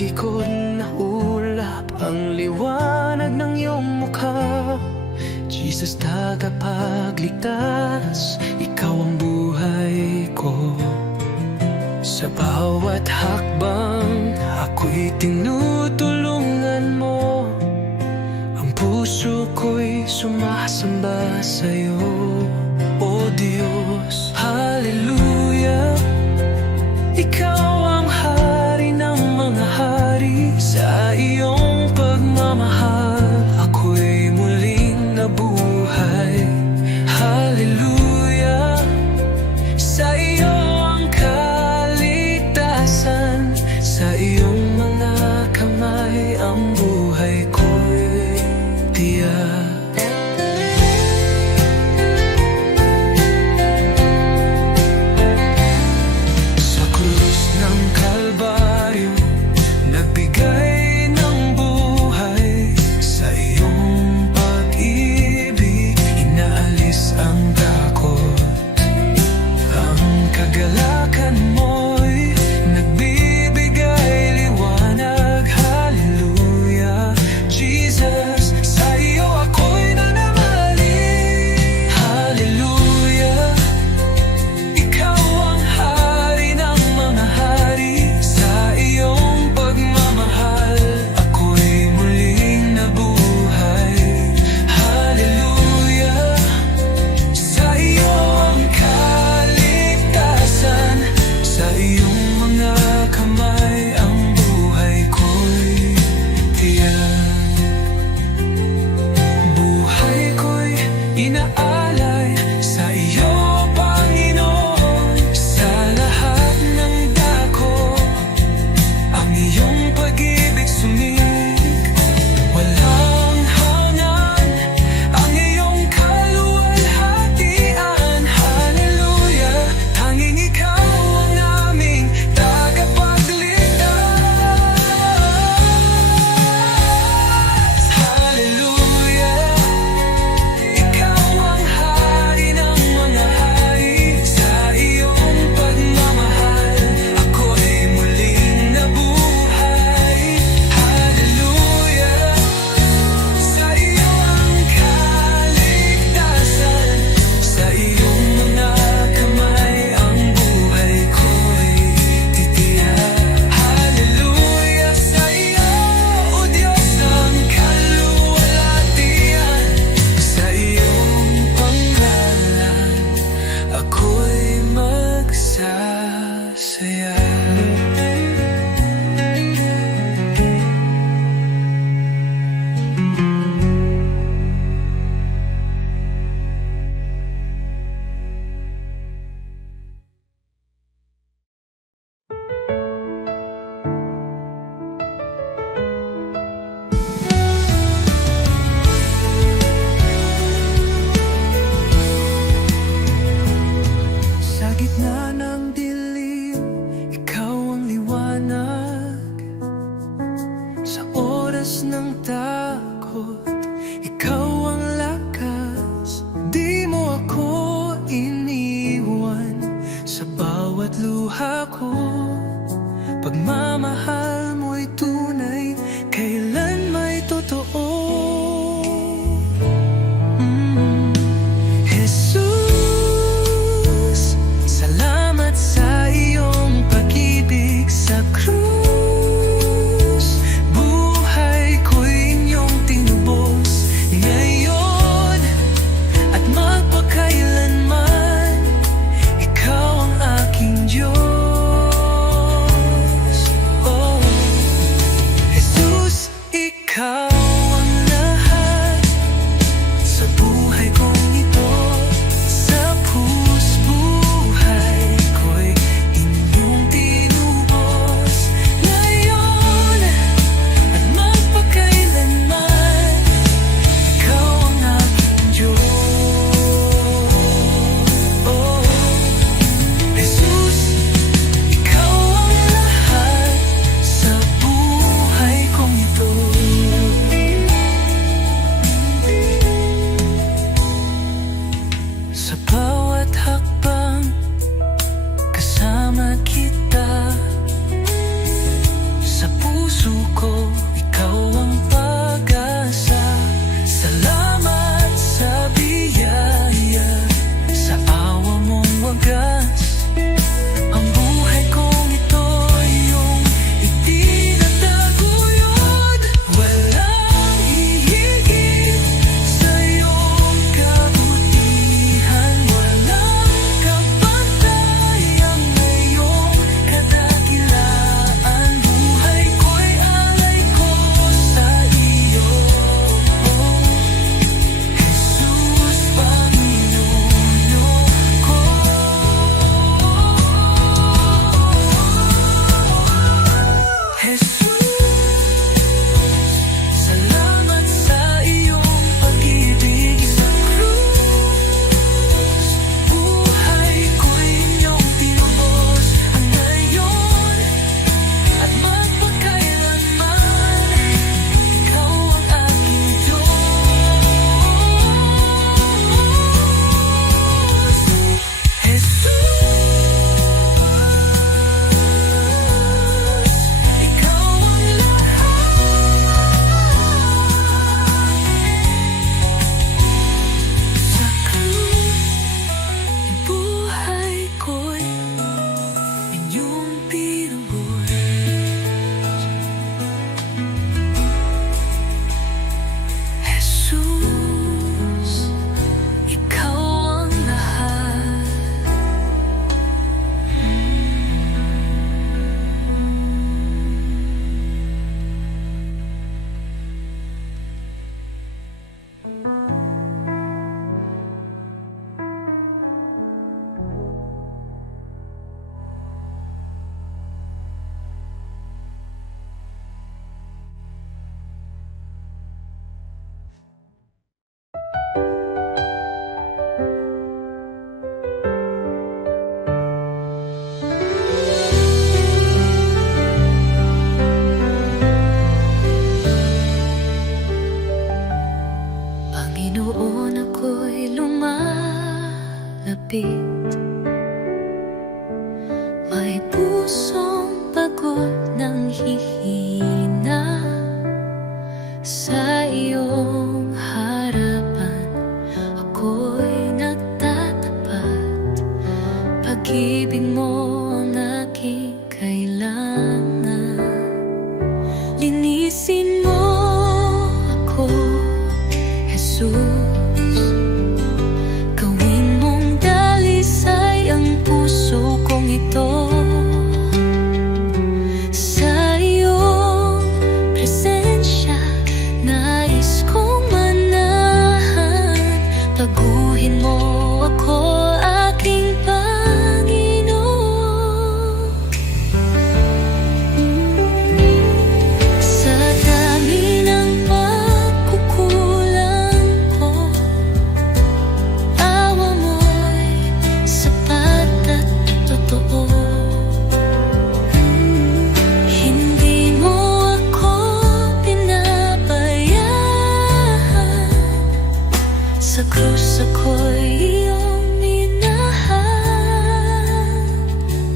likod na ulap ang liwanag ng iyong mukha. Jesus, tagapagligtas, ikaw ang buhay ko. Sa bawat hakbang, ako'y tinutulungan mo. Ang puso ko'y sumasamba sa'yo, O Diyos. Hallelujah, ikaw ang hari ng mga hari. Sa iyong pagmamahal, ako'y muling nabuhay. Hallelujah, sa iyo ang kaligtasan. Sa iyong mga kamay ang buhay ko'y tiyak. Inaalay sa iyo, Panginoon, sa lahat ng dako. Ang iyong pag-ibig sumig, walang hanggan. Ang iyong kaluwalhatian, hallelujah. Tanging ikaw ang aming tagapagligtas. Hallelujah, ako'y magsasaya. Sa gitna ng dilim, ikaw ang liwanag. Sa oras ng takot, ikaw ang lakas. Di mo ako iniwan sa bawat luha ko. Pagmamahal mo'y tunay, kailan may totoo. Sa iyong pag-ibig sa krus, buhay ko'y inyong tinubos ngayon at magpakailanman. Ikaw ang aking Diyos. kapit. May pusong pagod ng hihina sa iyong harapan. Ako'y nagtatapat, pag-ibig mo ang aking kailangan. Linisin mo ako, Jesus. Gawin mong dalisay ang puso kong ito. Sa iyong presensya, nais kong manahan. Taguhin mo ako, aking Panginoon. Sa dami ng pagkukulang ko, awa mo'y sapat at totoo. Hindi mo ako pinabayaan. Sa krus ako'y iyong minahal.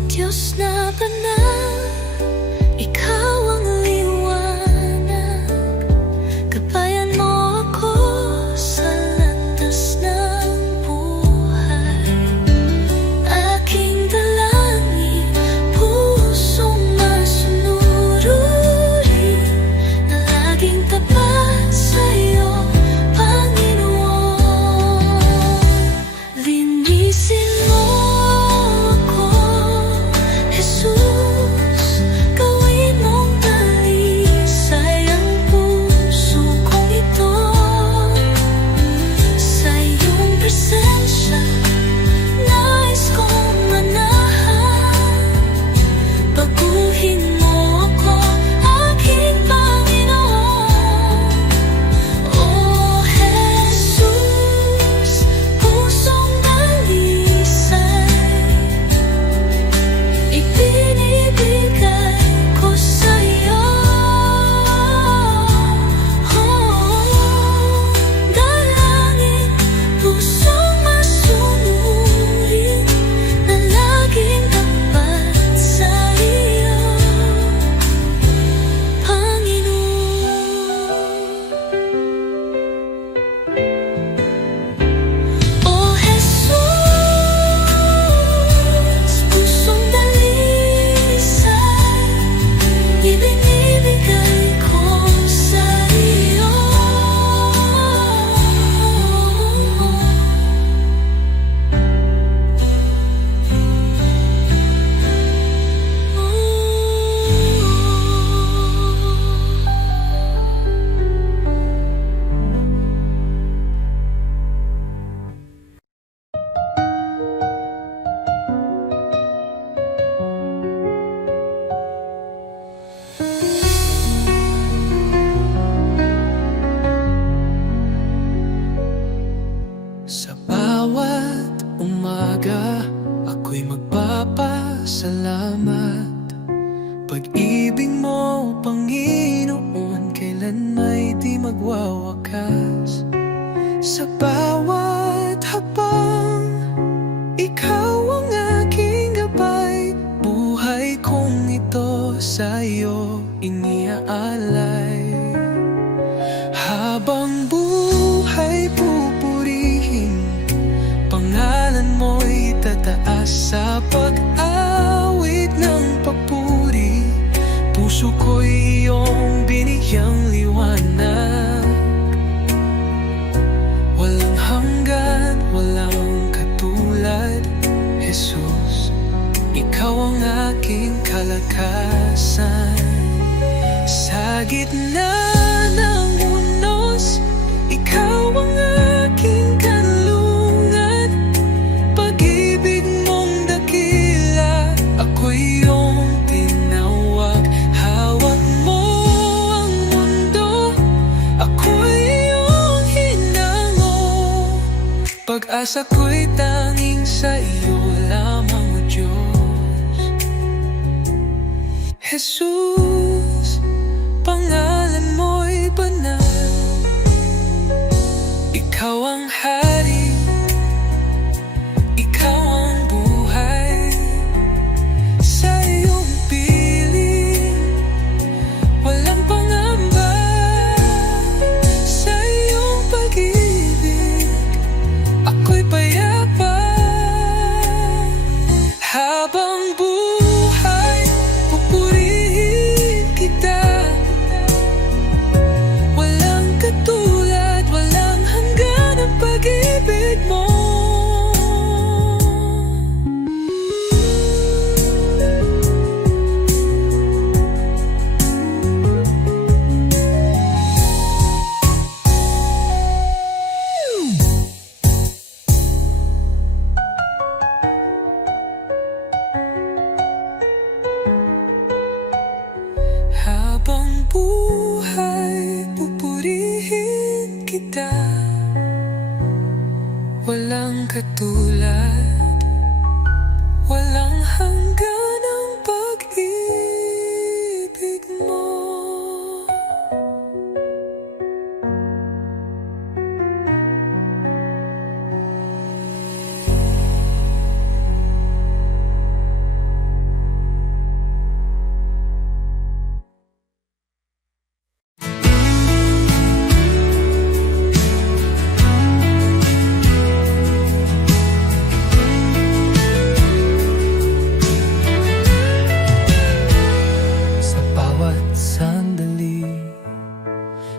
Diyos na banal, ikaw ang liwanag. Gabayan mo ako sa landas ng buhay. Aking dalangin, pusong masunurin, na laging tapat sa'yo, Panginoon. Linisin mo ako, Jesus. Gawin mong dalisay ang puso kong ito. Sa iyong presensya, nais kong manahan. Baguhin mo ako, aking Panginoon. Oh Jesus, pusong dalisay, ibinibigay ko sa'yo. Dalangin, pusong masunurin, na laging tapat sa'yo, Panginoon. Oh Jesus, pusong dalisay, ibinibigay ko sa iyo. Sa bawat umaga, ako'y magpapasalamat. Pag-ibig mo, Panginoon, kailan may di magwawakas. Sa bawat hakbang, ikaw ang aking gabay. Buhay kong ito sa'yo iniaalay. Habang buhay pupurihin, pangalan mo'y tataas. Sa pag-awit ng papuri, puso ko'y iyong binigyang liwanag. Walang hanggan, walang katulad, Jesus. Ikaw ang aking kalakasan. Sa gitna ng unos, ikaw ang aking kanlungan. Pag-ibig mong dakila, ako'y iyong tinawag. Hawak mo ang mundo, ako'y iyong hinango. Pag-asa ko'y tanging sa iyo lamang, O Diyos. Jesus, pangalan mo'y banal. Ikaw ang hari, ikaw katulad, walang hanggan ang pag-ibig mo. Sa bawat sandali,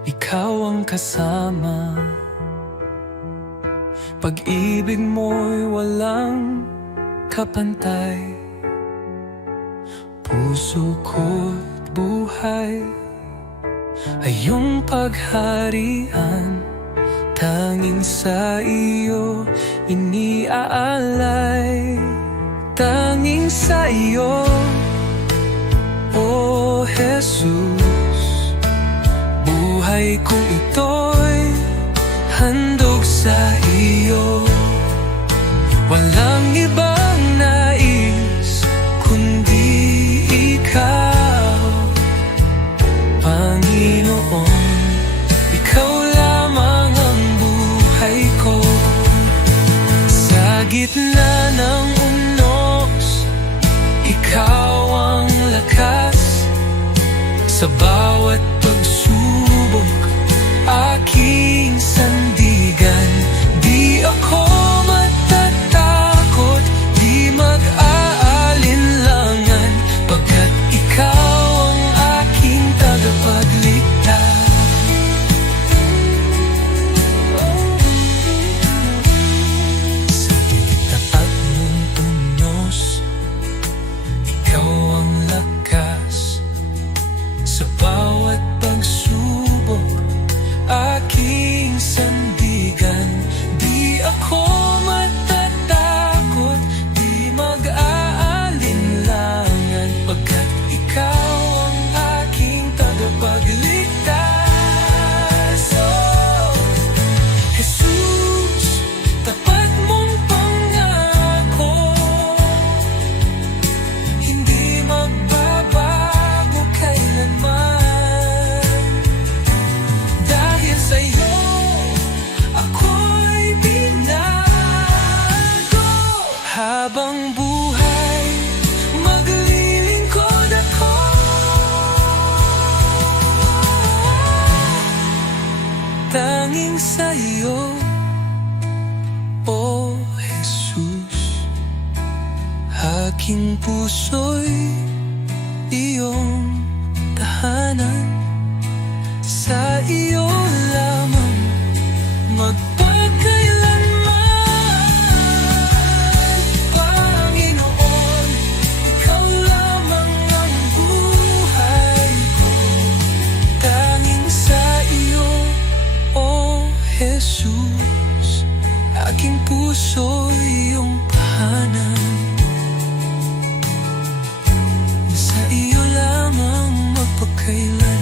ikaw ang kasama. Pag-ibig mo'y walang kapantay. Puso ko't buhay ay iyong pagharian. Tanging sa iyo iniaalay. Tanging sa iyo, O Jesus, buhay kong ito'y handog sa iyo. Walang ibang nais kundi ikaw, Panginoon. Ikaw lamang ang buhay ko. Sa gitna ng unos, ikaw ang lakas. Sa bawat pagsubok, aking sandigan. Di ako matatakot, di mag-aalinlangan, pagkat ikaw ang aking tagapagligtas. Sa gitna ng unos, ikaw ang lakas. Sa bawat pagsubok, aking sandigan. Di ako matatakot, di mag-aalinlangan, pagkat ikaw ang aking tagapagligtas. Oh, Jesus, tapat mong pangako, hindi magbabago kailanman. Dahil sa'yo, ako'y binago. Habang buhay, maglilingkod ako. Tanging sa'yo, O Jesus, aking puso'y iyong tahanan. Sa iyo lamang magpakailanman, Panginoon. Ikaw lamang ang buhay ko. Tanging sa iyo, O Jesus, aking puso iyong tahanan. Sa iyo lamang magpakailanman.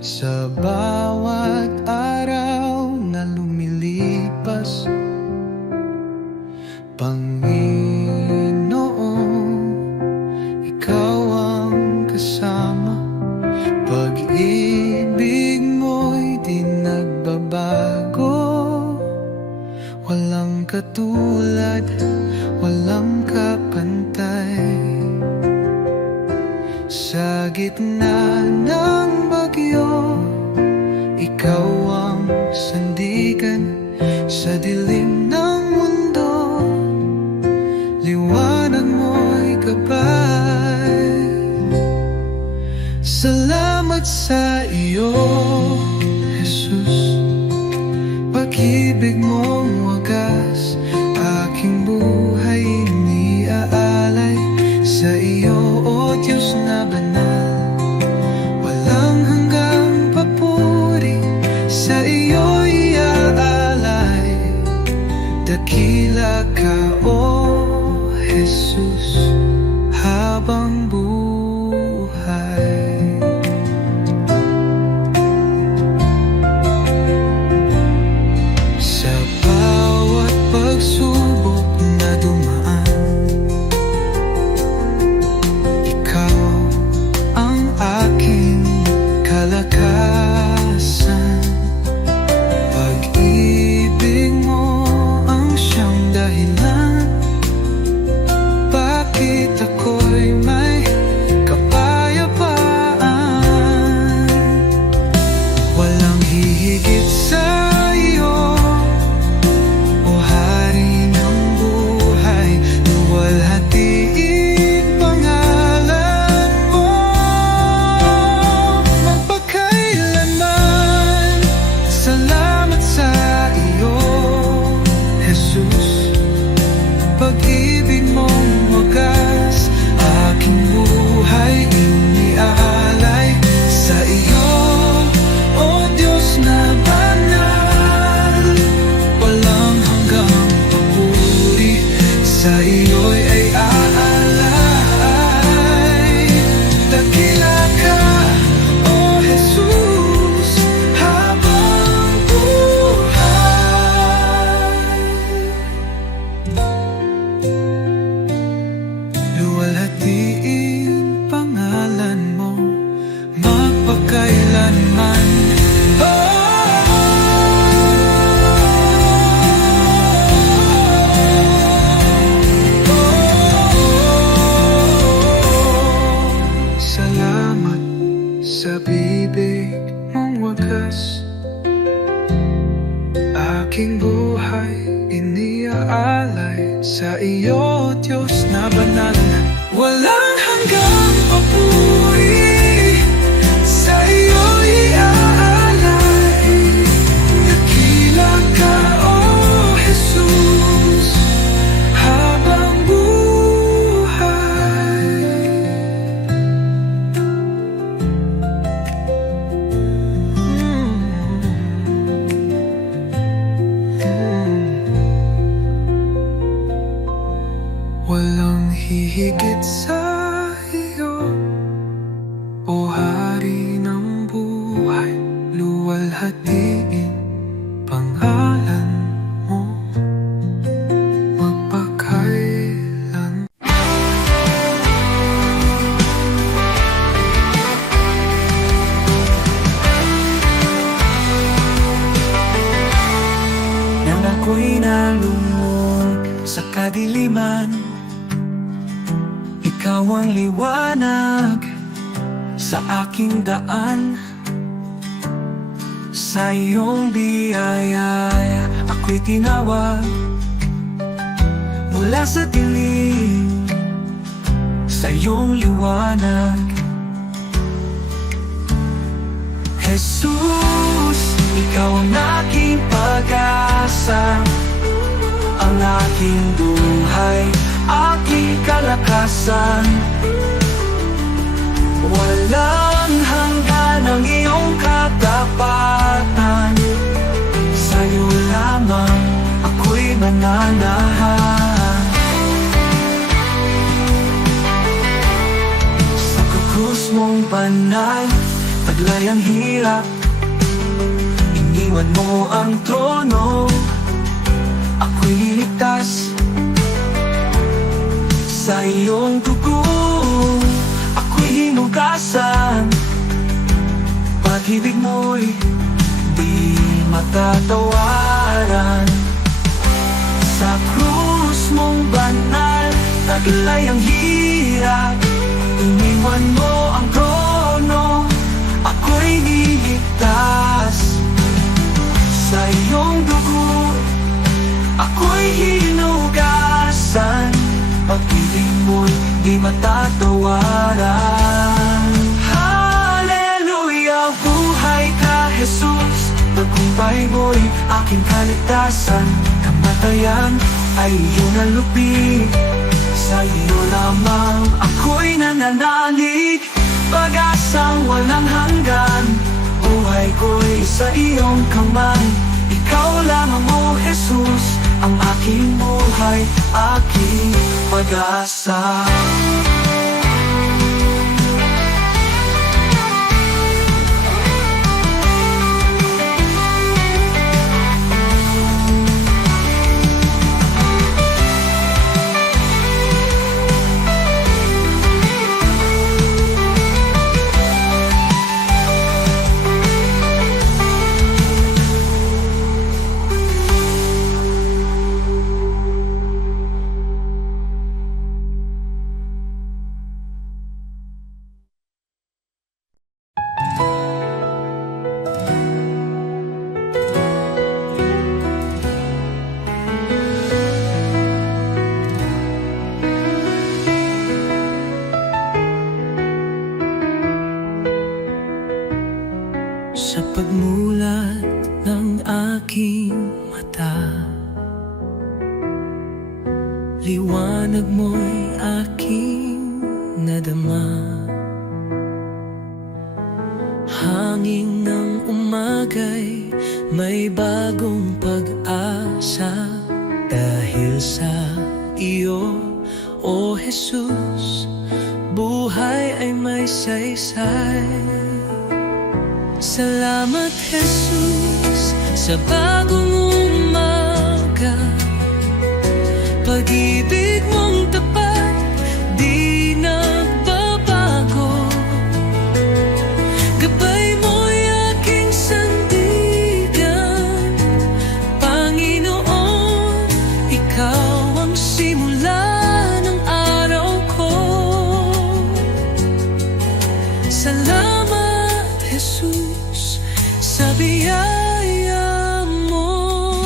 Sa bawat araw na lumilipas, Panginoon, ikaw ang kasama. Pag-ibig mo'y di nagbabago. Walang katulad, walang kapantay. Sa gitna ng bagyo, ikaw ang sandigan. Sa dilim ng mundo, liwanag mo'y gabay. Salamat sa iyo, Jesus. Pag-ibig mong wagas, aking buhay iniaalay. Sa iyo, O Diyos na banal, walang hanggang papuri. Sa iyo aking buhay iniaalay sa iyo, Diyos na banal. Walang hanggang papuri, sa iyo iaalay. Dakila ka, O Jesus, habang buhay. Walang hihigit sa iyo, O Hari ng buhay. Luwalhatiin pangalan mo magpakailan. Nang ako'y nalungkot sa kadiliman, ikaw ang liwanag sa aking daan. Sa iyong biyaya ako'y tinawag mula sa dilim, sa iyong liwanag. Jesus, ikaw ang aking pag-asa, ang aking buhay, aking kalakasan. Walang hanggan ang iyong katapatan, sa'yo lamang ako'y mananahan. Sa krus mong banal, taglay ang hirap, iniwan mo ang trono, ako'y liligtas. Sa iyong dugo, ako'y hinugasan. Pag-ibig mo'y di matatawaran. Sa krus mong banal, taglay ang hirap, iniwan mo ang trono, ako'y niligtas. Sa iyong dugo, ako'y hinugasan. Pag-ibig mo'y di matatawaran. Hallelujah, buhay ka, Jesus. Tagumpay mo'y aking kaligtasan. Kamatayan ay iyong nalupi, sa iyo lamang ako'y nananalig. Pag-asang walang hanggan, buhay ko'y sa iyong kamay. Ikaw lamang, O Jesus, ang aking buhay, aking pag-asa. Sa pagmulat ng aking mata, liwanag mo'y aking nadama. Hangin ng umagay, may bagong pag-asa. Dahil sa iyo, O Jesus, buhay ay may saysay. Salamat, Jesus, sa bagong umaga. Pag-ibig mong tapat, di nagbabago. Gabay mo'y aking sandigan. Panginoon, ikaw ang simula ng araw ko. Salamat, Jesus, sa biyaya mo.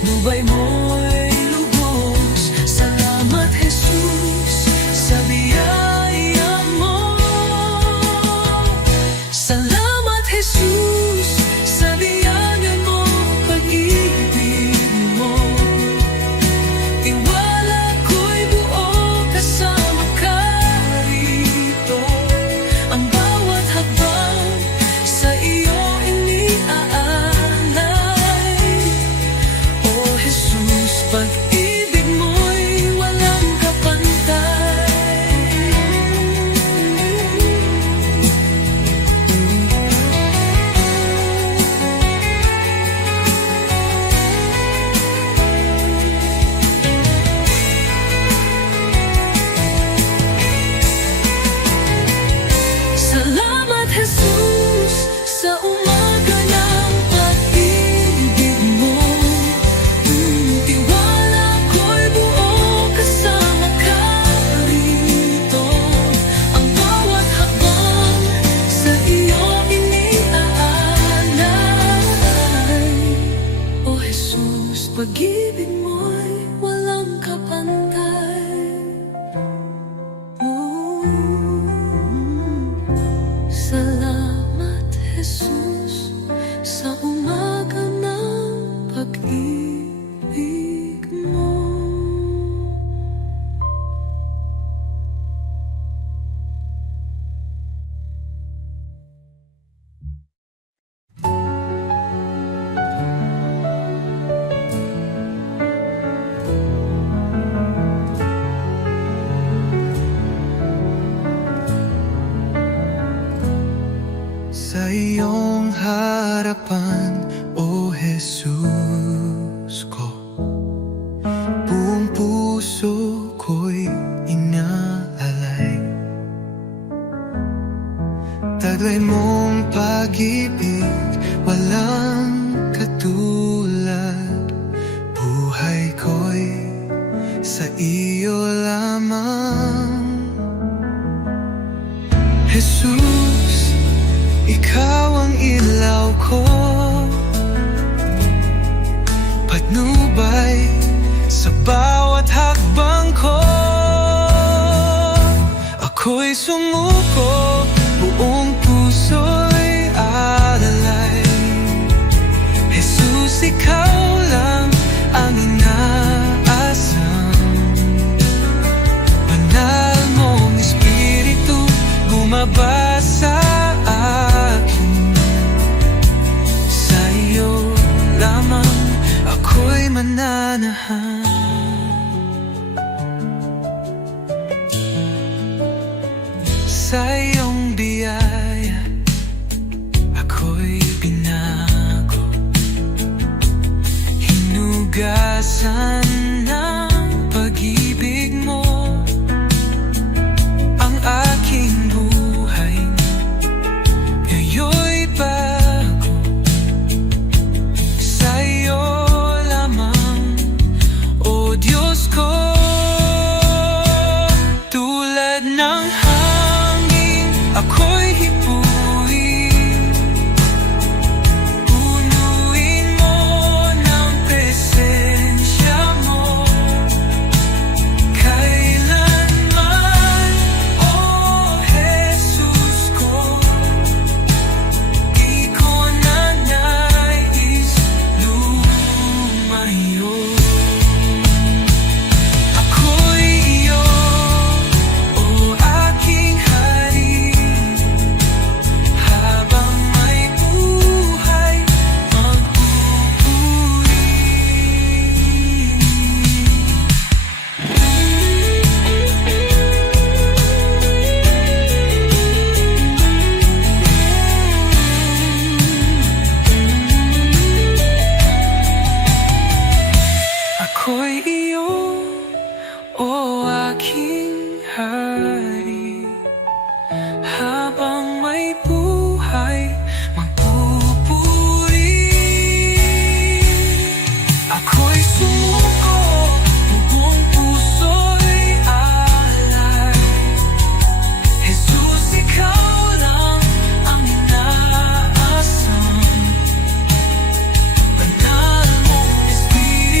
patnubay mo'y lubos. Salamat Jesus sa biyaya mo. Salamat Jesus sa biyaya mo, pag-ibig mo. Tiwala ko'y buo kasama ka rito. Ang bawat hakbang sa iyo iniaalay. O Jesus, pag-ibig mo'y walang kapantay. Salamat Jesus sa umaga ng pag-ibig mo. Tiwala ko'y buo kasama ka rito. Ang bawat hakbang sa iyo iniaalay. O Jesus, pag-ibig mo'y walang kapantay. Salamat Jesus sa umaga ng pag-ibig mo. Sa iyong harapan, O Jesus ko, buong puso ko'y inaalay. Taglay mong pag-ibig, walang katulad. Buhay ko'y sa iyo lamang. Jesus, ikaw ang ilaw ko, patnubay sa bawat hakbang ko. Ako'y sumuko, buong puso'y alalay. Jesus, ikaw lang ang inaasam. Banal mong Espiritu bumaba sa akin. Sa iyo lamang ako'y mananahan. Sa iyong biyaya ako'y binago, hinugasan ng pag-ibig mo ang aking buhay. Ngayon'y bago, sa iyo lamang, O Diyos ko. Tulad ng hangin, ako'y hipuin. Punuin mo ng presensya mo kailanman, O Jesus ko. Di ko na nais lumayo. Ako'y iyo, O aking hari. Habang may buhay, magpupuri. Ako'y iyo, O aking hari. Habang may buhay, magpupuri. Ako'y sumuko, buong puso'y alay. Jesus, ikaw lang ang inaasam. Banal mong Espiritu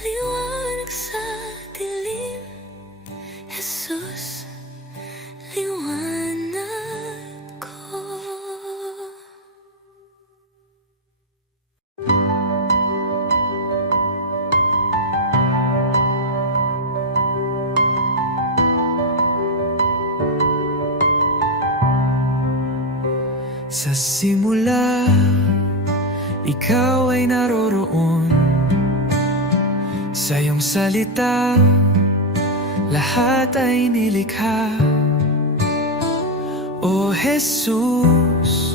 liwanag sa dilim. Jesus, liwanag ko. Sa simula, ikaw ay naroroon. Sa iyong salita, lahat ay nilikha. O Jesus,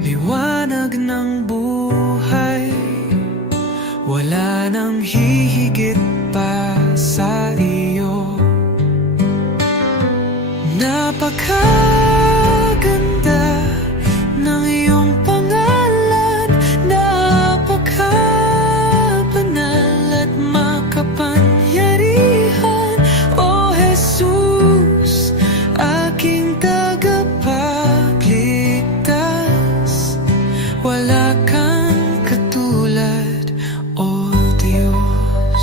liwanag ng buhay, wala nang hihigit pa sa iyo. Napakaganda ng iyong pangalan, napakabanal at makapangyarihan. O Jesus, aking tagapagligtas, wala kang katulad, O Diyos.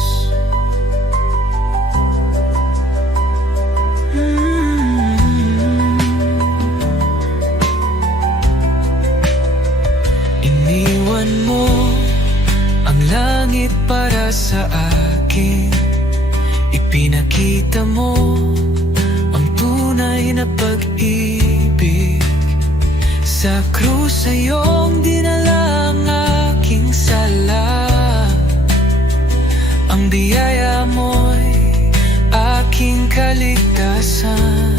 Iniwan mo ang langit para sa akin. Ipinakita mo ang tunay na pag-ibig. Sa krus sa iyong dinala ang aking sala. Ang biyaya mo'y aking kaligtasan.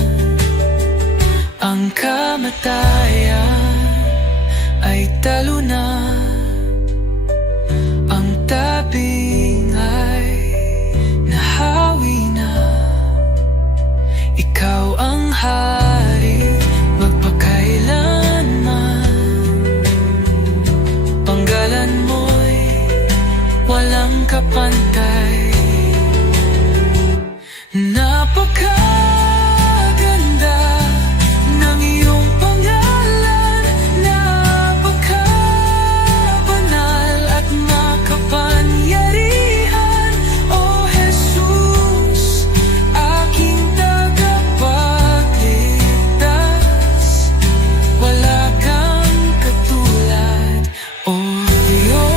Ang kamatayan ay talo na, ang taping ay nahawi na. Ikaw ang hari magpakailanman. Panggalan mo'y walang kapantay. Napakaganda ng iyong pangalan, napakabanal at makapangyarihan. O Jesus, aking tagapagligtas, wala kang katulad, O Diyos.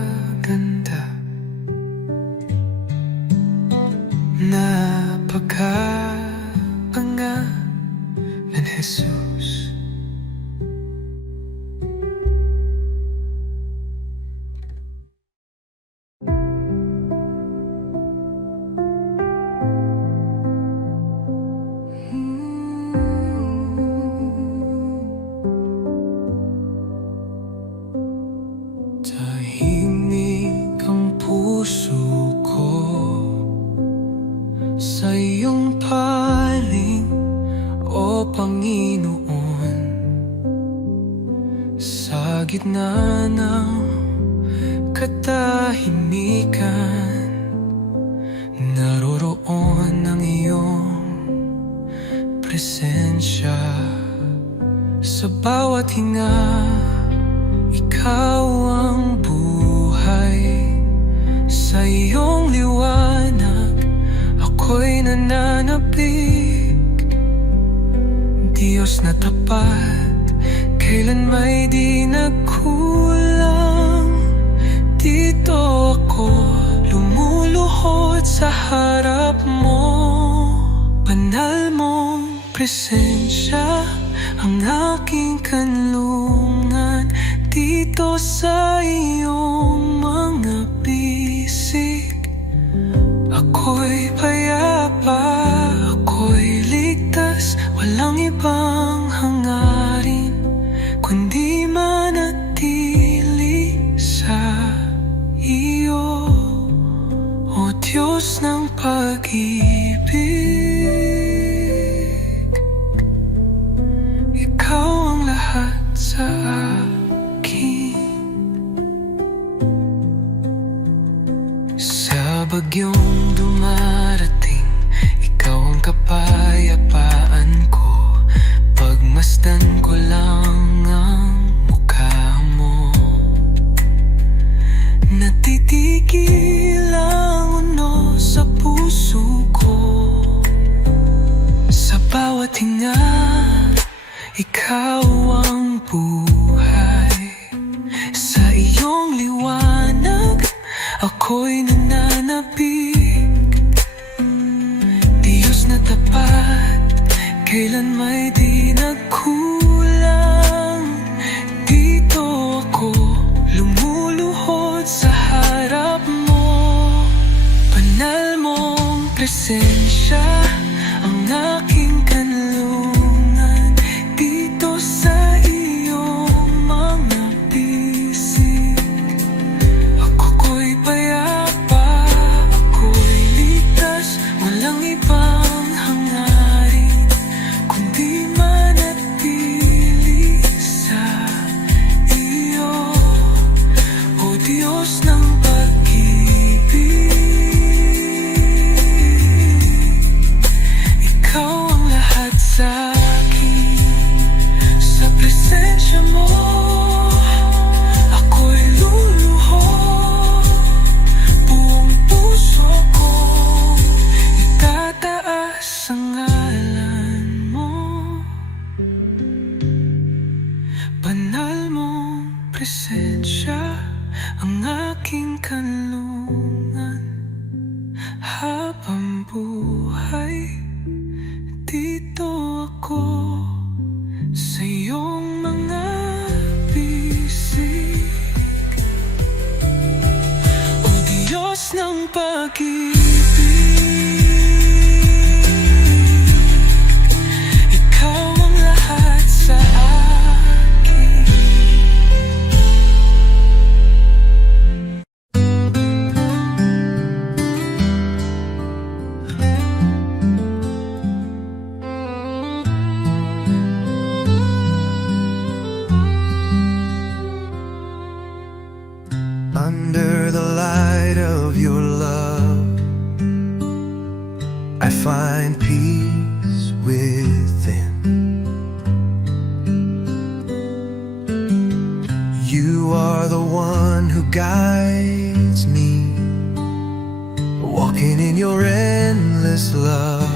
Napakaganda, napakapangalan, Jesus. Tahimik ang puso ko sa iyong paling, O Panginoon. Sa gitna ng katahimikan, naroroon ang iyong presensya. Sa bawat hinga, ikaw ang buhay. Sa iyong liwanag, ako'y nananabik. Diyos na tapat, kailan may di nagkulang. Dito ako lumuluhod sa harap mo. Banal mong presensya ang aking kanlungan. Dito sa iyong mga bisig, ako'y payapa, ako'y ligtas. Walang ibang hangarin kundi manatili sa iyo, O Diyos ng pag-ibig. Ikaw ang lahat sa akin. Sa bagyong dumarating, ikaw ang kapayapaan ko. Pagmasdan ko lang ang mukha mo. Natitigil ang uno sa puso ko. Sa bawat hinga, ikaw ang buhay. Sa iyong liwanag, ako'y nananabik. Diyos na tapat, kailan may di nagkulang. Dito ako, lumuluhod sa harap mo. Banal mong presensya, ang aking kanlungan. Dito sa iyong mga bisig, ako'y payapa, ako'y ligtas. Walang ibang hangarin kundi manatili sa iyo, O Diyos ng pag-ibig. Ikaw ang lahat sa akin. Sa presensya mo, ako'y luluhod. Buong puso kong itataas ang ngalan mo. Banal mong presensya, ang aking kanlungan. Habang buhay, dito ako sa iyong mga bisig. O Diyos ng pag-ibig, ikaw ang lahat sa akin. Under the light of your love, I find peace within. You are the one who guides me, walking in your endless love.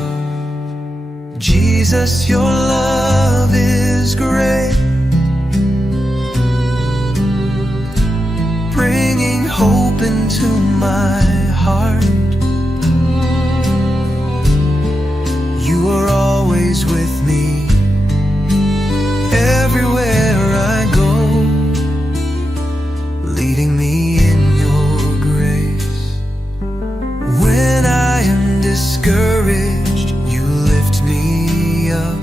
Jesus, your love is great, bringing hope into my heart. You are always with me, everywhere I go, leading me in your grace. When I am discouraged, you lift me up.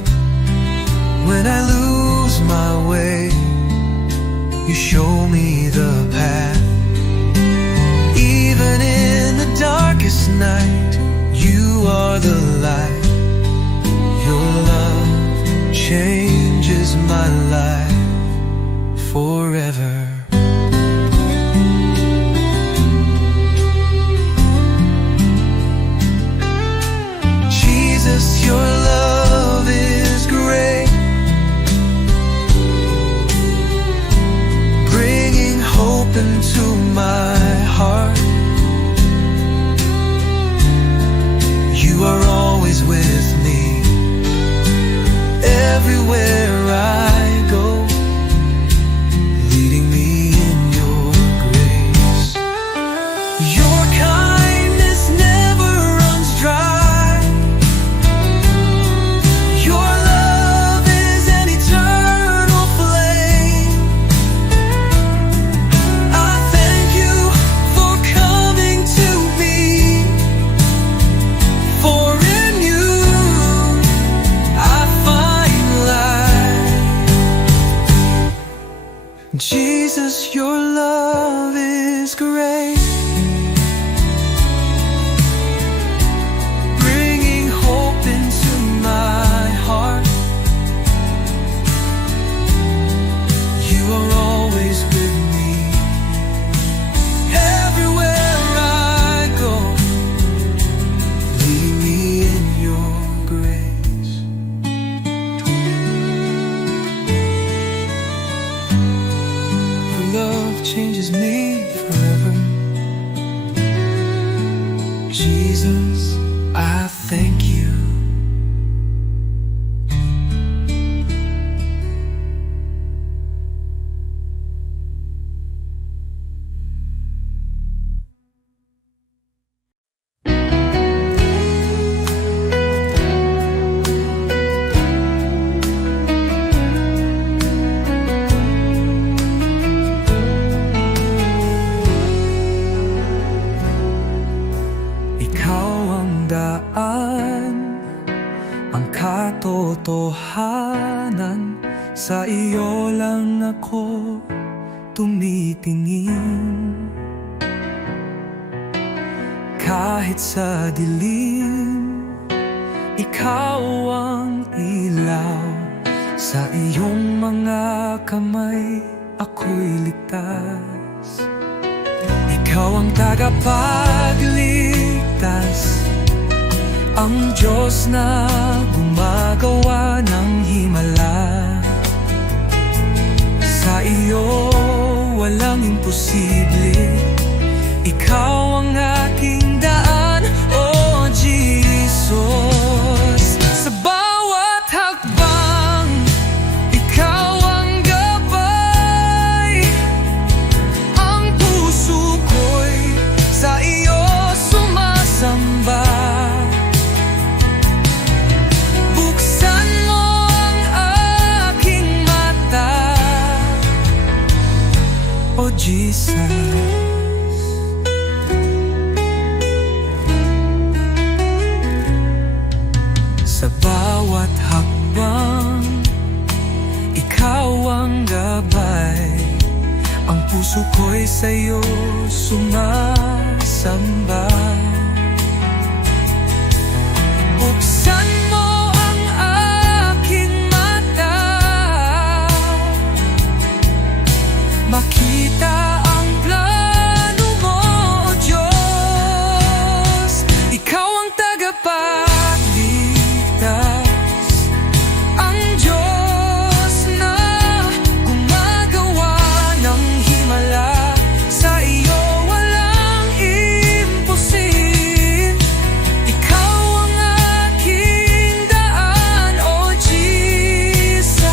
When I lose my way, you show me the path. Even in the darkest night, you are the light. Your love changes my life forever. Jesus, your love is great, bringing hope into my heart. You are always with me, everywhere I go, leading me in your grace. Your kindness never runs dry. Your love is an eternal flame. I thank you for coming to me, for in you I find life. Jesus, your love is great, bringing hope into my heart. You are always with me, everywhere I go, Jesus, I thank you. Ikaw ang daan, ang katotohanan. Sa iyo lang ako tumitingin. Kahit sa dilim, ikaw ang ilaw. Sa iyong mga kamay ako'y ligtas. Ikaw ang tagapagligtas, ang Diyos na gumagawa ng himala. Sa iyo walang imposible, ikaw ang aking daan, oh Jesus. Sa bawat hakbang, ikaw ang gabay. Ang puso ko'y sa iyo sumasamba. Buksan mo ang aking mata, oh Jesus. Sa bawat hakbang, ikaw ang gabay. Ang puso ko'y sa'yo sumasamba. Buksan mo ang aking mata, makita ang plano mo, O Diyos. Ikaw ang tagapagligtas, ang Diyos na gumagawa ng himala. Sa iyo walang imposible, ikaw ang aking daan, O Jesus.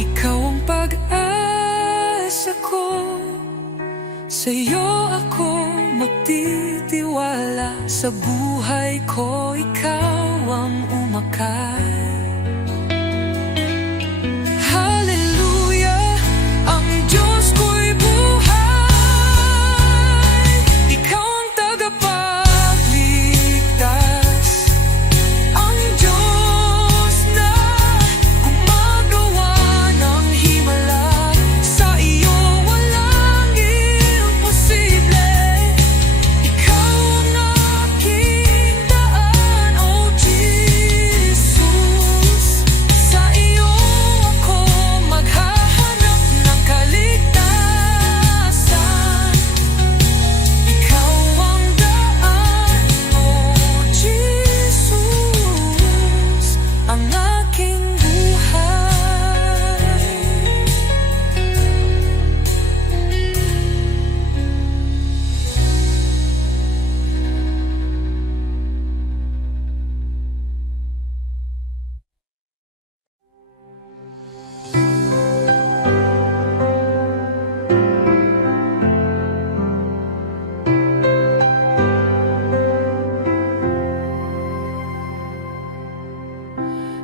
Ikaw ang pag-asa ko, sa'yo ako magtitiwala. Sa buhay ko ikaw ang umakay. Hallelujah, ang Diyos ko'y buhay. Ikaw ang tagapagligtas, ang Diyos na gumagawa ng himala. Sa iyo walang imposible, ikaw ang aking daan, O Jesus. Sa iyo ako maghahanap ng kaligtasan. Ikaw ang daan, O Jesus, ang aking buhay.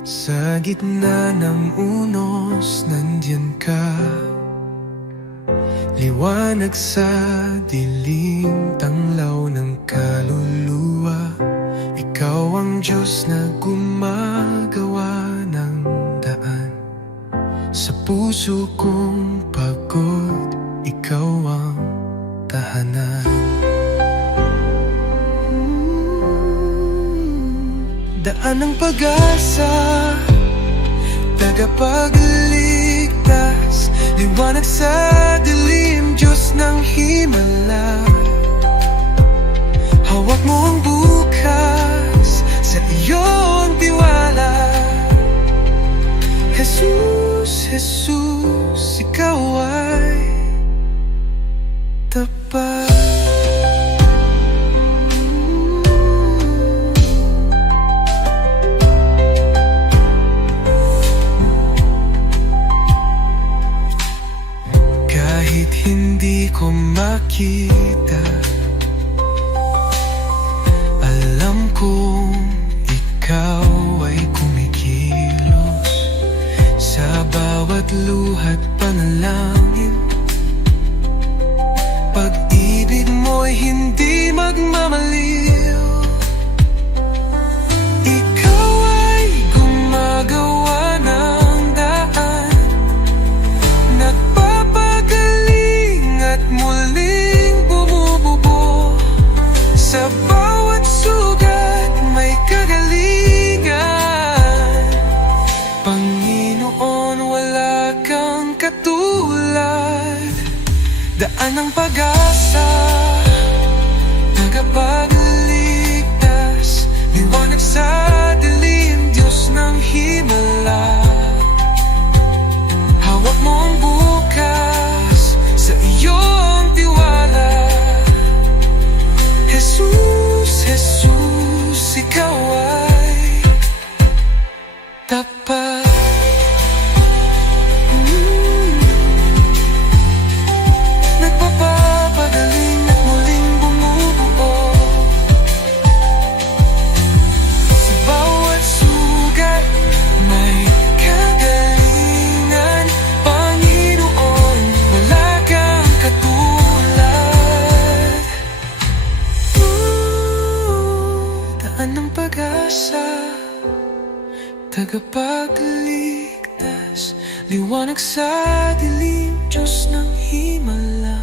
Sa gitna ng unos, nandiyan ka. Liwanag sa dilim, tanglaw ng kaluluwa. Ikaw ang Diyos na gumagawa ng daan. Sa puso kong pagod, ikaw ang tahanan. Daan ng pag-asa, tagapagligtas, liwanag sa dilim, Diyos ng himala. Hawak mo ang bukas, makita. Alam kong ikaw ay kumikilos sa bawat luha't panalangin. Pag-ibig mo'y hindi magmamaliw. Ikaw ay gumagawa ng daan, nagpapagaling at muling bumubuo. Sa bawat sugat may kagalingan. Panginoon, wala kang katulad. Daan ng pag-asa, tagapagligtas, liwanag sa dilim, Diyos ng himala. Hawak mo ang bukas, sa iyong tiwala. Jesus, Jesus, ikaw ay tapat. Nagpapagaling at muling bumubuo. Sa bawat sugat may kagalingan. Panginoon, wala kang katulad. Daan ng pag-asa, tagapagligtas, liwanag sa dilim, Diyos ng himala.